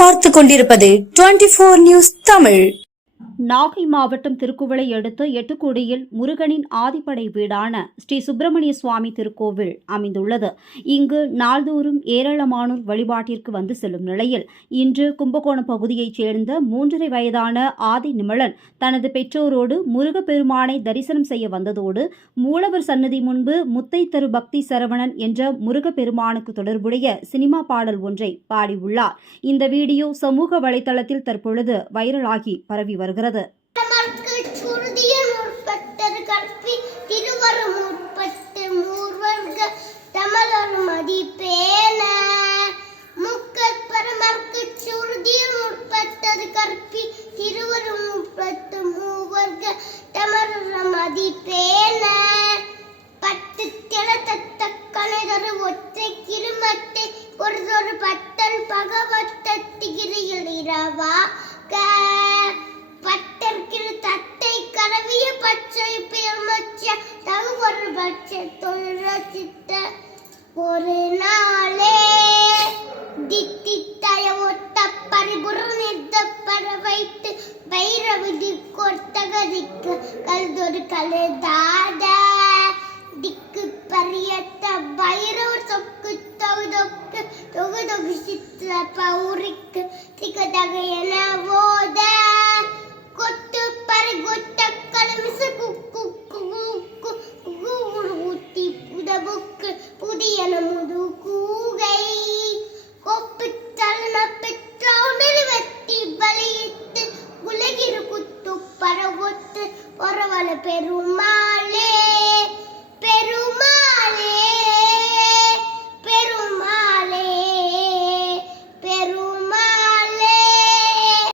பார்த்துக் கொண்டிருப்பது 24 நியூஸ் தமிழ். நாகை மாவட்டம் திருக்குவளை அடுத்த எட்டுக்குடியில் முருகனின் ஆதிப்படை வீடான ஸ்ரீ சுப்பிரமணிய சுவாமி திருக்கோவில் அமைந்துள்ளது. இங்கு நாள்தோறும் ஏராளமானோர் வழிபாட்டிற்கு வந்து செல்லும் நிலையில் இன்று கும்பகோணம் பகுதியைச் சேர்ந்த 3.5 வயதான ஆதி நிமலன் தனது பெற்றோரோடு முருகப்பெருமானை தரிசனம் செய்ய வந்ததோடு மூலவர் சன்னதி முன்பு முத்தை தரு பக்தி சரவணன் என்ற முருகப்பெருமானுக்கு தொடர்புடைய சினிமா பாடல் ஒன்றை பாடியுள்ளார். இந்த வீடியோ சமூக வலைதளத்தில் தற்பொழுது வைரலாகி பரவி வருகிறது. ஒரு நாளே தித்தித்தய ஒத்த பரிபுரணித்தப்பட வைத்து வைரவிதி கொட்டகதிக்கு கல்தொரு கழுதாத திக்கு பரியத்த வைரவர் சொக்கு தொகுதொக்கு தொகுதொகு சித்திர பௌரிக்கு திகதகையன போத கொத்து பரிகுத்த கலமிசு குக்கு ஊத்தி புதபுக்கு புதியன முது